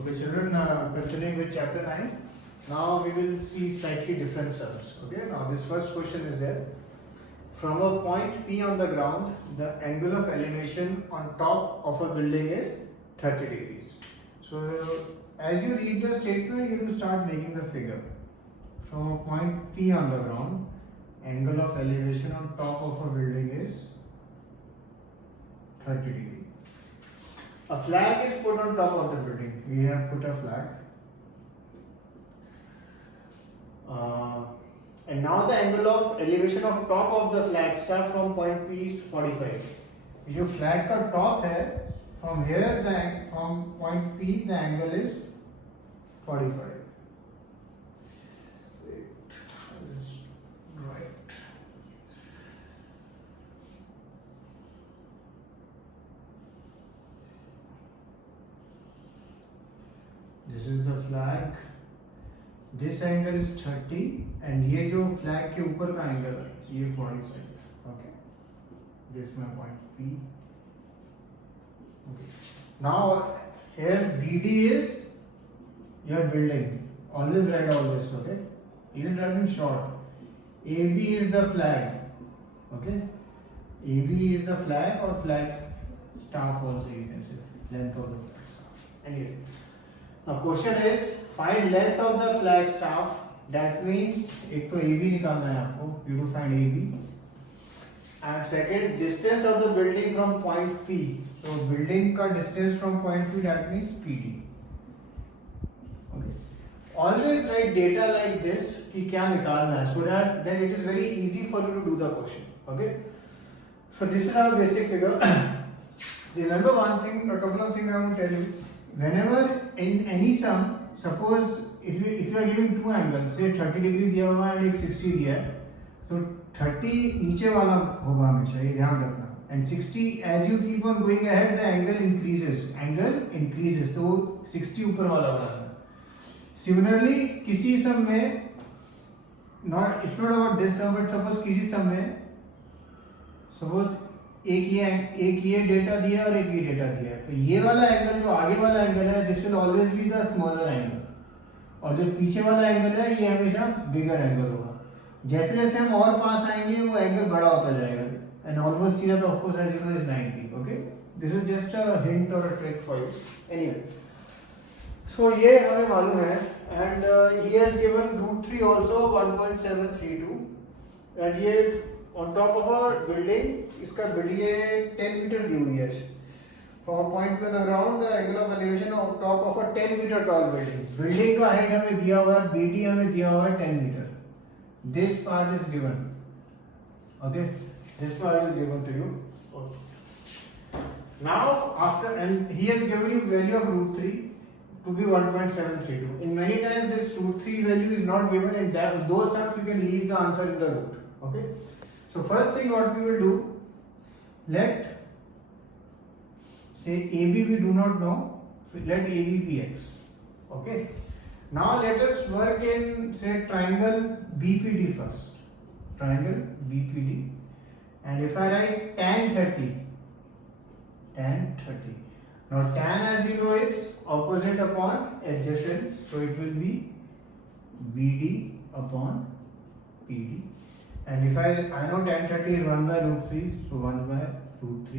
Okay, children, continuing with chapter 9. Now we will see slightly different sums. Okay, now this first question is there. From a point P on the ground, the angle of elevation on top of a building is 30 degrees. So, as you read the statement, you will start making the figure. From a point P on the ground, angle of elevation on top of a building is 30 degrees. A flag is put on top of the building. We have put a flag. And now the angle of elevation of top of the flag staff from point P is 45. जो flag का top है, from here from point P the angle is 45. Wait, right. This is the flag. This angle is 30 and ये जो flag के ऊपर का angle है ये 45. Okay. This is my point P. Okay. Now here BD is your building. Always write all this. Okay. Even write in short. AB is the flag. Okay. AB is the flag or flag staff also you can say. Length of the flag staff. Anyway. Now question is find length of the flag staff. That means एक तो AB निकालना है आपको. You do find AB. And second distance of the building from point P. So building का distance from point P that means PD. Okay. Always write data like this कि क्या निकालना है so that then it is very easy for you to do the question. Okay. So this is our basic figure. Remember one thing, a couple of things I want to tell you. Whenever in any sum, suppose if you are giving two angles, say 30 degree दिया हुआ है और एक 60 दिया है, so 30 नीचे वाला होगा हमेशा, ये ध्यान रखना. And 60 as you keep on going ahead, the angle increases. तो 60 ऊपर वाला बनाना. Similarly, किसी sum में it's not about this sum, but suppose किसी sum में suppose एक ये डेटा दिया और एक ये डेटा दिया है तो ये वाला एंगल जो आगे वाला एंगल है this will always be the smaller angle और जो पीछे वाला एंगल है ये हमेशा बिगर एंगल होगा. जैसे जैसे हम और पास आएंगे वो एंगल बड़ा होता जाएगा and almost see that of course as you know is 90. Okay, this is just a hint और a trick for you. Anyway, so ये हमें मालूम है and he has given √3 also 1.732 and ये on top of a building. इसका building 10 metre दी हुई है. From a point to the ground, the angle of elevation on top of a 10 meter tall building. Building का height हमें दिया हुआ है, BD हमें दिया हुआ है 10 meter. This part is given. Okay, this part is given to you. Okay. Now after and he has given you value of √3 to be 1.732. In many times this √3 value is not given. In those times you can leave the answer in the root. Okay. So first thing what we will do, let say AB we do not know, so let AB be x. Okay. Now let us work in say triangle BPD first. Triangle BPD, and if I write tan 30. Now tan as you know is opposite upon adjacent, so it will be BD upon PD. And if I know tan 30 is 1 by √3, so 1 by √3.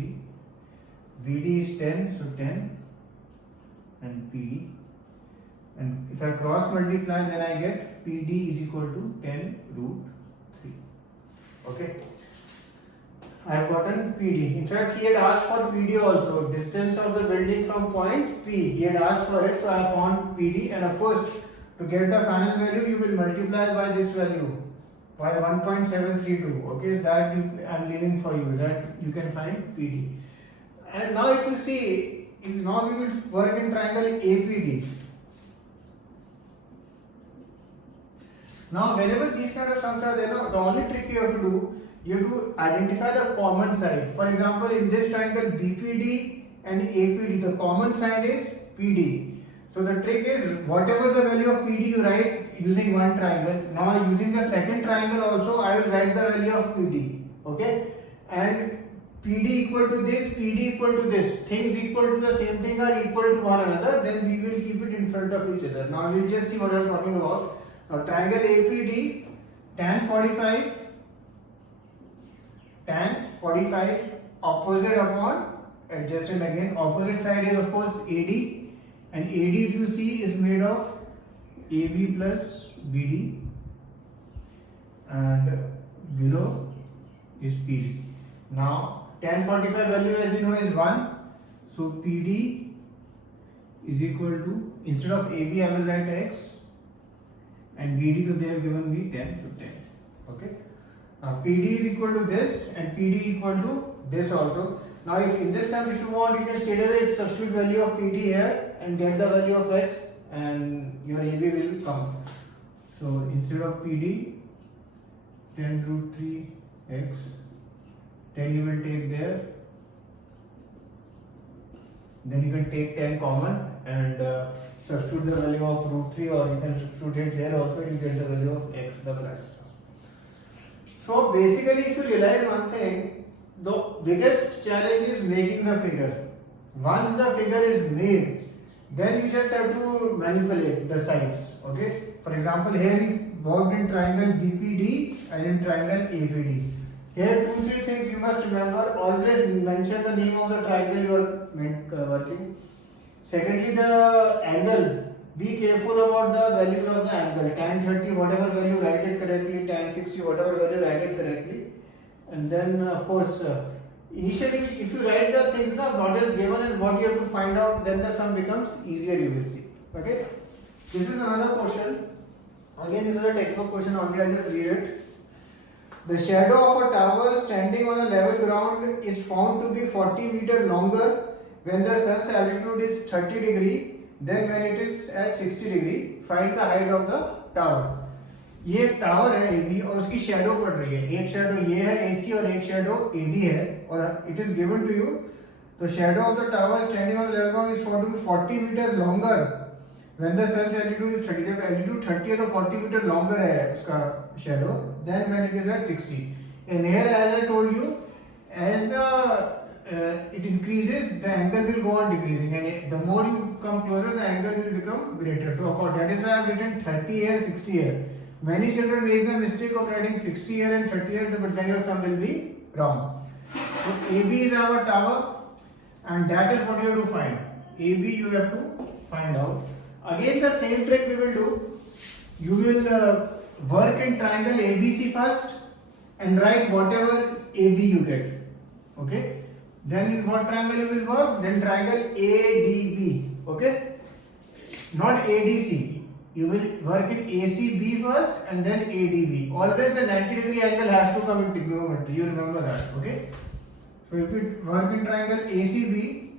BD is 10, so 10 and PD. And if I cross multiply, then I get PD is equal to 10 √3. Okay. I have gotten PD. In fact, he had asked for PD also. Distance of the building from point P. He had asked for it, so I found PD. And of course, to get the final value, you will multiply by this value. By 1.732. Okay, that I am leaving for you, that you can find PD. And now if you see, now we will work in triangle APD. Now whenever these kind of sums are there, the only trick you have to do, you have to identify the common side. For example, in this triangle BPD and APD, the common side is PD. So the trick is whatever the value of PD you write using one triangle. Now using the second triangle also I will write the value of PD. Okay, and PD equal to this, PD equal to this. Things equal to the same thing are equal to one another. Then we will keep it in front of each other. Now we'll just see what I'm talking about. Now triangle APD, tan 45, opposite upon adjacent again. Opposite side is of course AD, and AD if you see is made of AB plus BD, and below is PD. Now tan 45 value as you know is 1. So PD is equal to, instead of AB I will write X, and BD, so they have given me 10 to 10. Okay. Now PD is equal to this and PD equal to this also. Now if in this time if you want, you can straight away substitute value of PD here and get the value of X, and your AB will come. So instead of PD, 10 root 3 X, 10 you will take there, then you can take 10 common and substitute the value of root 3, or you can substitute it here also, you get the value of X, the flat star. So basically if you realize one thing, the biggest challenge is making the figure. Once the figure is made, then you just have to manipulate the sides. Okay. For example, here we worked in triangle BPD and in triangle APD. Here 2-3 things you must remember. Always mention the name of the triangle you are working. Secondly, the angle. Be careful about the values of the angle. Tan 30, whatever value, write it correctly. Tan 60, whatever value, write it correctly. And then of course, initially if you write the things now, what is given and what you have to find out, then the sum becomes easier, you will see. Okay. This is another question. Again, this is a textbook question only, I'll just read it. The shadow of a tower standing on a level ground is found to be 40 meters longer when the sun's altitude is 30 degree than when it is at 60 degree. Find the height of the tower. ये एक tower है AB और उसकी shadow पड़ रही है. एक shadow ये है AC और एक शैडो AD है, और it is given to you. The shadow of the tower standing on level ground is found to be 40 meters longer when the sun's altitude is 30. जब altitude 30 है तो 40 meter longer है उसका shadow than when it is at 60. And here, as I told you, as the it increases, the angle will go on decreasing, and the more you come closer, the angle will become greater. So that is why I have written 30 here, 60 here. Many children make the mistake of writing 60 here and 30 here, but then your sum will be wrong. So AB is our tower, and that is what you have to find. AB you have to find out. Again, the same trick we will do. You will work in triangle ABC first and write whatever AB you get. Okay. Then what triangle you will work? Then triangle ADB. Okay. Not ADC. You will work in ACB first and then ADB. Always the 90-degree angle has to come in trigonometry. You remember that. Okay. So if you work in triangle ACB,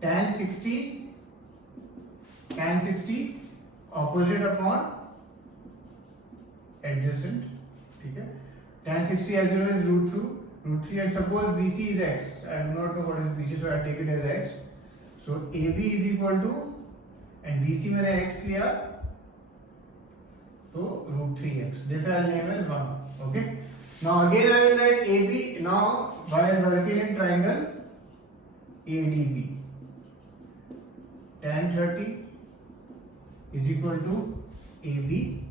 tan 60 opposite upon adjacent. Okay. Tan 60 as well as root 3, and suppose BC is X. I do not know what is BC, so I take it as X. So AB is equal to, and BC मैंने X लिया तो root 3x. This I will name as 1. Okay. Now again I will write AB. Now while working in triangle ADB, tan 30 is equal to AB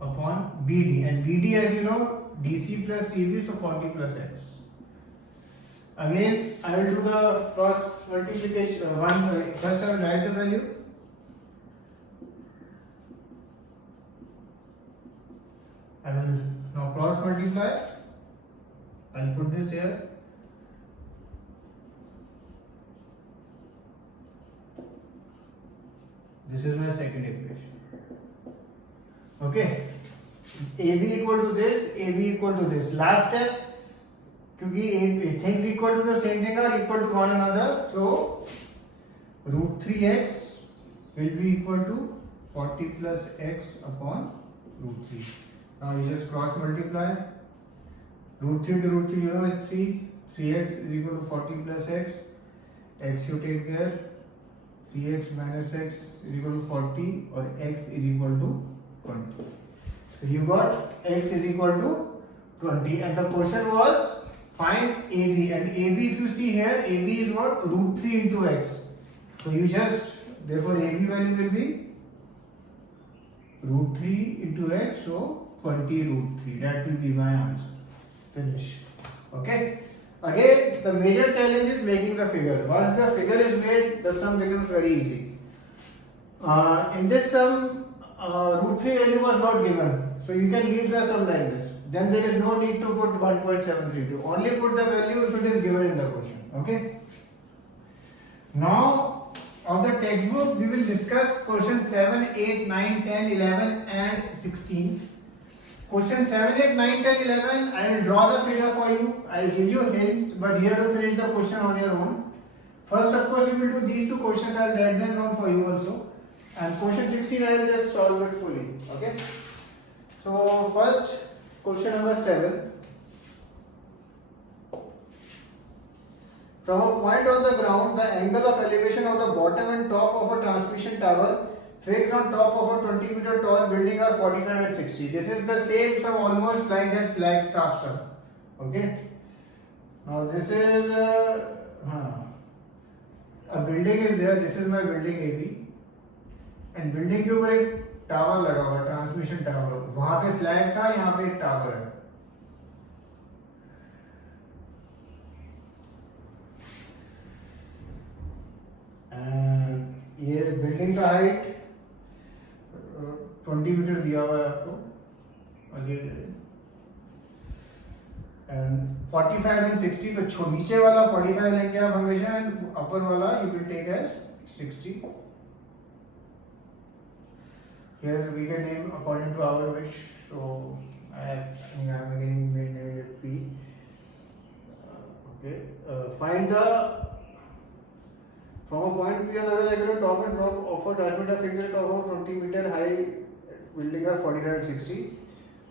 upon BD, and BD as you know DC plus CB, so 40 plus X. Again I will do the cross multiplication. First I will write the value. I will now cross multiply. I will put this here. This is my second equation. Okay. AB equal to this, AB equal to this. Last step, क्योंकि things equal to the same thing are equal to one another, so root 3x will be equal to 40 plus x upon root 3. Now you just cross multiply. Root 3 to root 3 you know is 3. 3x is equal to 40 plus x. X you take there. 3x minus x is equal to 40, or x is equal to 20. So you got x is equal to 20, and the question was find AB, and AB if you see here, AB is what? Root 3 into x. So you just, therefore AB value will be root 3 into x, so 20 root 3. That will be my answer. Finish. Okay. Again, the major challenge is making the figure. Once the figure is made, the sum becomes very easy. In this sum, root 3 value was not given. So you can leave the sum like this. Then there is no need to put 1.732. Only put the value if it is given in the question. Okay. Now, on the textbook, we will discuss question 7, 8, 9, 10, 11 and 16. Question 7, 8, 9, 10, 11, I will draw the figure for you. I will give you hints, but you have to finish the question on your own. First, of course, you will do these two questions. I will write them down for you also. And question 16, I will just solve it fully. Okay. So, first, question number 7. From a point on the ground, the angle of elevation of the bottom and top of a transmission tower fixed on top of a 20-meter tall building are 45 and 60. This is the same from almost like that Flagstaff sum. Okay. Now this is a building is there. This is my building AB. And building के ऊपर एक tower लगा हुआ है, transmission tower. वहाँ पे flag था, यहाँ पे एक टावर है. ये बिल्डिंग का हाइट 20 मीटर दिया हुआ है आपको. एंड 45 एंड 60, तो नीचे वाला 45 लेंगे आप हमेशा, एंड अपर वाला you will take as 60. Here we can name according to our wish. So I am again name it P. Okay. Find the from a point P on the other top and drop of a transmitter fixed at about 20 meter high building are 45 and 60.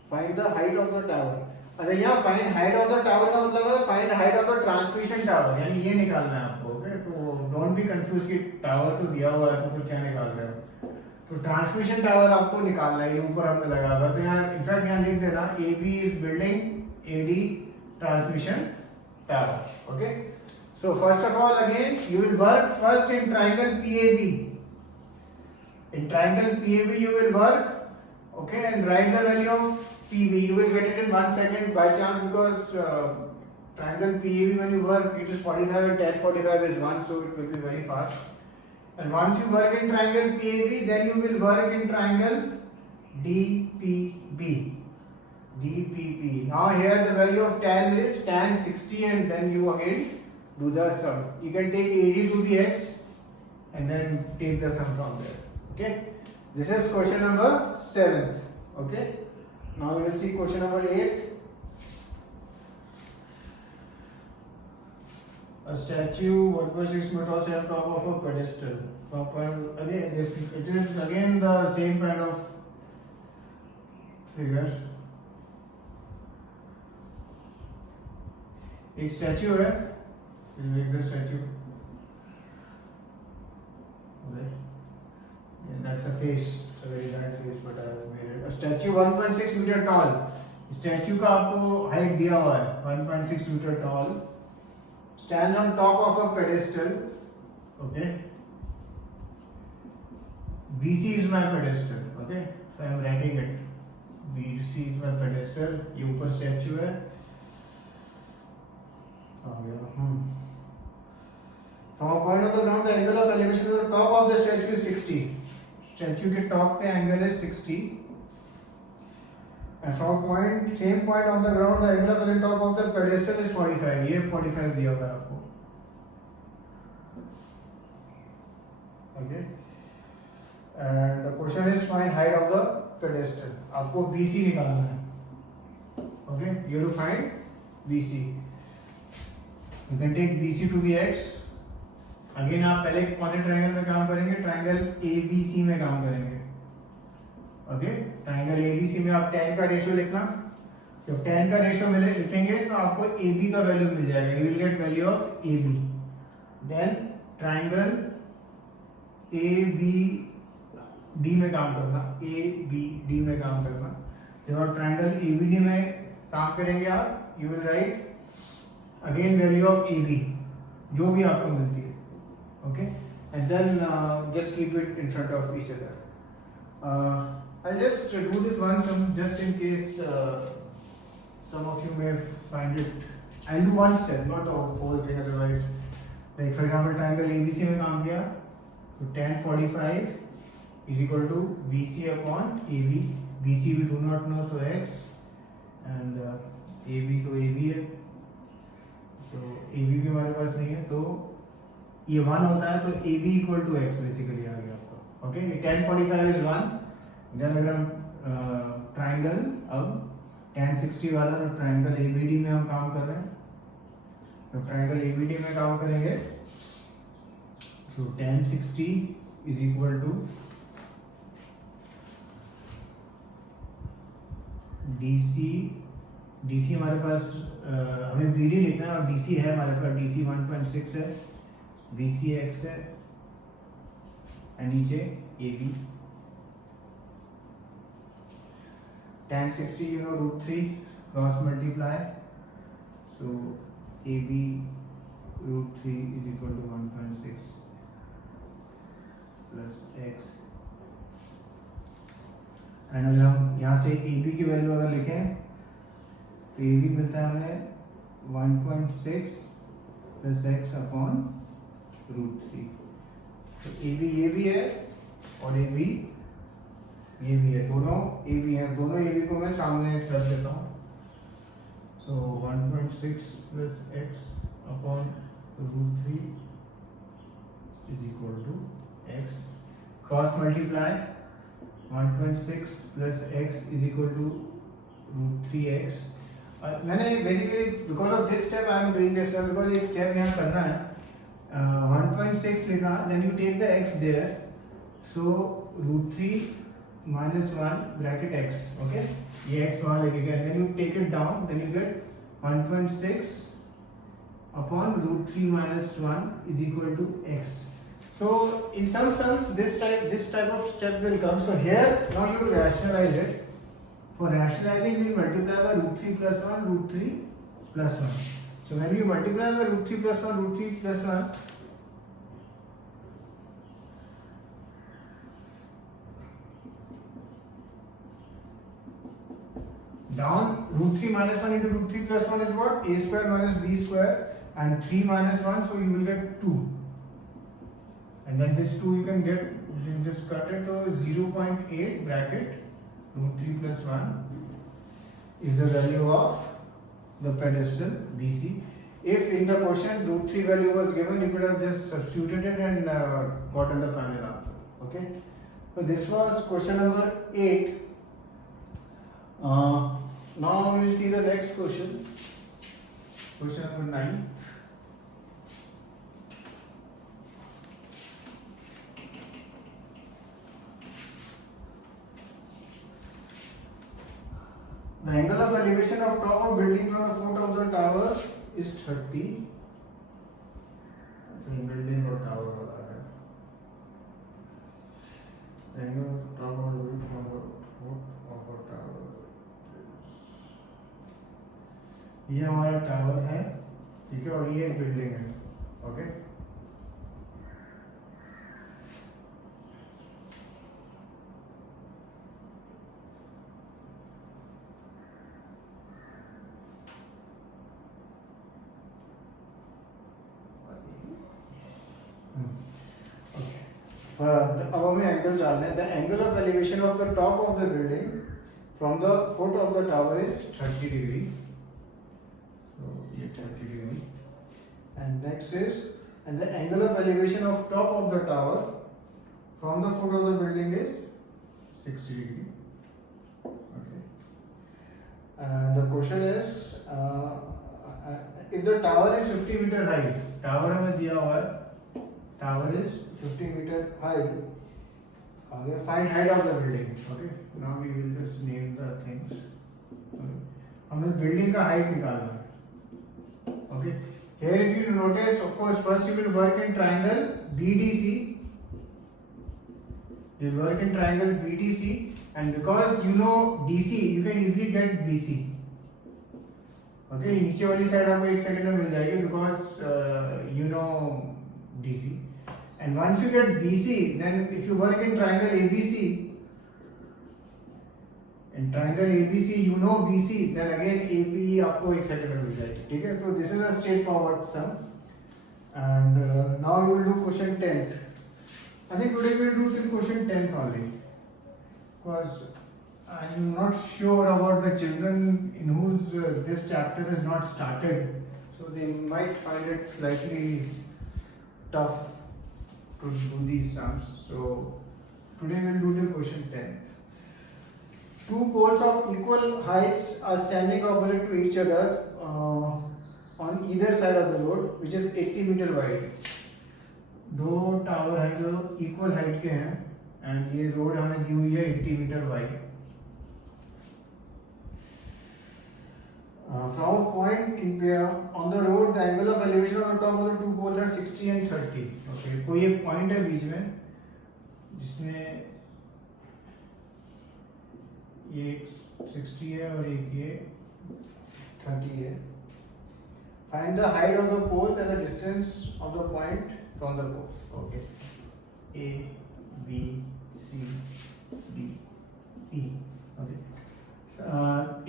Find the height of the tower. अच्छा यहाँ find height of the tower का मतलब है find height of the transmission tower, यानी ये निकालना है आपको. ओके. तो don't be confused कि टावर तो दिया हुआ है तो फिर क्या निकाल रहे हो. तो ट्रांसमिशन टावर आपको निकालना है, ये ऊपर हमने लगा हुआ. तो यहाँ इनफैक्ट यहाँ लिख देना AB is building AD transmission tower. Okay. So first of all, again you will work first in triangle PAB. In triangle PAB you will work, okay, and write the value of PB. You will get it in 1 second by chance, because triangle PAB when you work it is 45 and 10 45 is 1, so it will be very fast. And once you work in triangle PAB, then you will work in triangle DPB. DPP. Now here the value of tan is tan 60, and then you again do the sum. You can take AD to be x and then take the sum from there. Okay. This is question number 7. Okay. Now we will see question number 8. A statue 1.6 meters on top of a pedestal. From point again, it is again the same kind of figure. एक statue है, we'll make the statue. Okay. Yeah, that's a face, it's a very bad face, but I have made it. A statue 1.6 meter tall. Statue का आपको height दिया हुआ है 1.6 meter tall. Stands on top of a pedestal. Okay. BC is my pedestal. Okay. So I am writing it. BC is my pedestal. ये ऊपर statue है. From a point on the ground, the angle of elevation to the top of the statue is 60. Statue के top पे angle is 60. And from point, same point on the ground, the angle of the top of the pedestal is 45. ये 45 दिया हुआ है आपको. Okay. And the question is find height of the pedestal. आपको BC निकालना है. Okay. You have to find BC. You can take BC to be x. Again आप पहले कौन से ट्रायंगल में काम करेंगे? ट्रायंगल ABC में काम करेंगे. ओके. ट्रायंगल ABC में आप tan का रेशियो लिखना. जब tan का रेशियो लिखेंगे तो आपको AB का वैल्यू मिल जाएगा. You will get value of AB. Then triangle ABD में काम करना. ABD में काम करना. जब आप ट्रायंगल ABD में काम करेंगे आप, you will write again value of A B जो भी आपको मिलती है, okay, and then just keep it in front of each other. I'll just do this one sum just in case some of you may find it. I'll do one step, not the whole thing. Otherwise, like for example, triangle ABC में काम किया, so tan 45 is equal to BC upon AB. BC we do not know, so x, and AB तो AB है, so AB भी हमारे पास नहीं है, तो ये 1 होता है, तो AB equal to x basically आ गया आपका, ओके. tan 45 is 1. देन अगर हम ट्राइंगल अब tan 60 वाला जो ट्राइंगल ABD में हम काम कर रहे हैं, तो ट्राइंगल ABD में काम करेंगे, तो tan 60 is equal to DC हमारे पास हमें BD लिखना है और DC है हमारे पास, DC 1.6 है, BC x है, एंड नीचे AB. tan 60 you know √3 cross multiply, so AB √3 is equal to 1.6 plus x, and अगर हम यहाँ से AB की वैल्यू अगर लिखें तो AB मिलता है हमें 1.6 plus x अपॉन √3. तो AB ये भी है और AB ये भी है, दोनों ए बी है, दोनों ए बी को मैं सामने रख देता हूँ. So 1.6 plus x upon √3 is equal to x. Cross multiply 1.6 plus x is equal to √3x. मैंने basically because of this step I am doing this, because एक स्टेप यहाँ करना है. 1.6 लिखा, then you take the x there, so √3 minus 1 bracket x, okay, ये x वहाँ लेके गया, then you take it down, then you get 1.6 upon √3 minus 1 is equal to x. So in some terms this type of step will come. So here now you rationalize it. For rationalizing we multiply by √3 plus 1, √3 plus 1. So when you multiply by √3 plus 1, √3 plus 1, down √3 minus 1 into √3 plus 1 is what? A square minus B square, and 3 minus 1, so you will get 2. And then this 2 you can get, you can just cut it, so 0.8 bracket √3 plus 1 is the value of the pedestal BC. If in the question √3 value was given, you could have just substituted it and gotten the final answer. Okay. So this was question number 8. Now we will see the next question. Question number 9. The angle of elevation of top of building from the foot of the tower is 30. Building or tower वाला है. The angle of top of the building from the foot of a tower. ये हमारा tower है, ठीक है, और ये एक बिल्डिंग है, ओके. अब हमें एंगल जानना है. The angle of elevation of the top of the building from the foot of the tower is 30 degree. So ये 30 degree. And next is, and the angle of elevation of top of the tower from the foot of the building is 60 degree. Okay. And the question is, if the tower is 50 meter high, tower हमें दिया हुआ है, tower is 50 meter high. Okay, find height of the building. Okay. Now we will just name the things. Okay. हमें building का height निकालना है. Okay. Here if you notice, of course, first you will work in triangle BDC. You will work in triangle BDC, and because you know DC, you can easily get BC. Okay नीचे वाली side आपको 1 second में मिल जाएगी because you know DC. And once you get BC, then if you work in triangle ABC, in triangle ABC you know BC, then again AB आपको 1 second में मिल जाएगी. ठीक है, तो this is a straightforward sum. And now we will do question 10th. I think today we will do till question 10th only, because I'm not sure about the children in whose this chapter is not started, so they might find it slightly tough to do these sums. So today we will do till question 10th. Two poles of equal heights are standing opposite to each other on either side of the road, which is 80 meter wide. दो tower हैं जो equal height के हैं and ये road हमें दी हुई है 80 metre wide. From a point on the road, the angle of elevation on the top of the two poles are 60 and 30. Okay, कोई एक पॉइंट है बीच में जिसमें ये 60 है और एक ये 30 है. Find the height of the poles and the distance of the point from the poles. Okay, A, B, C, D, E. Okay.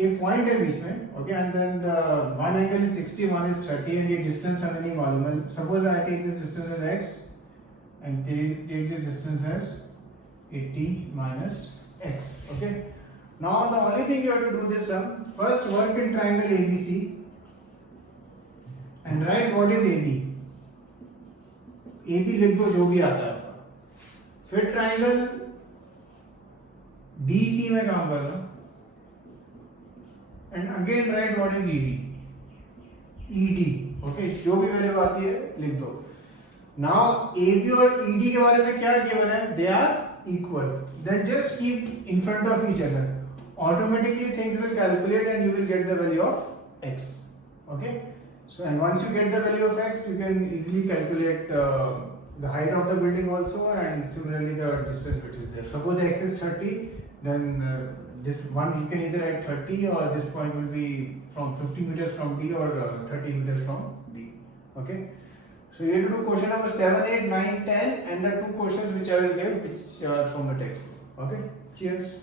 एक पॉइंट है बीच में. Okay and then the one angle is 60, one is 30 and ये distance हमें नहीं मालूम है. Suppose I take this distance as x and take this distance as 80 minus x. Okay, now the only thing you have to do this sum. First work in triangle ABC and write what is AB. AB लिख दो जो भी आता है आपका. फिर triangle DC में काम करना and again right what is ED. Okay, जो भी वैल्यू आती है लिख दो. नाउ AB और ED के बारे में क्या गिवन है? They are equal. Then just keep in front of each other. Automatically things will calculate and you will get the value of x. Okay, so and once you get the value of x, you can easily calculate the height of the building also, and similarly the distance which is there. Suppose x is 30, then this one you can either write 30 or this point will be from 50 meters from D or 30 meters from D. Okay, so you have to do question number 7, 8, 9, 10 and the two questions which I will give, which are from the textbook. Okay, cheers.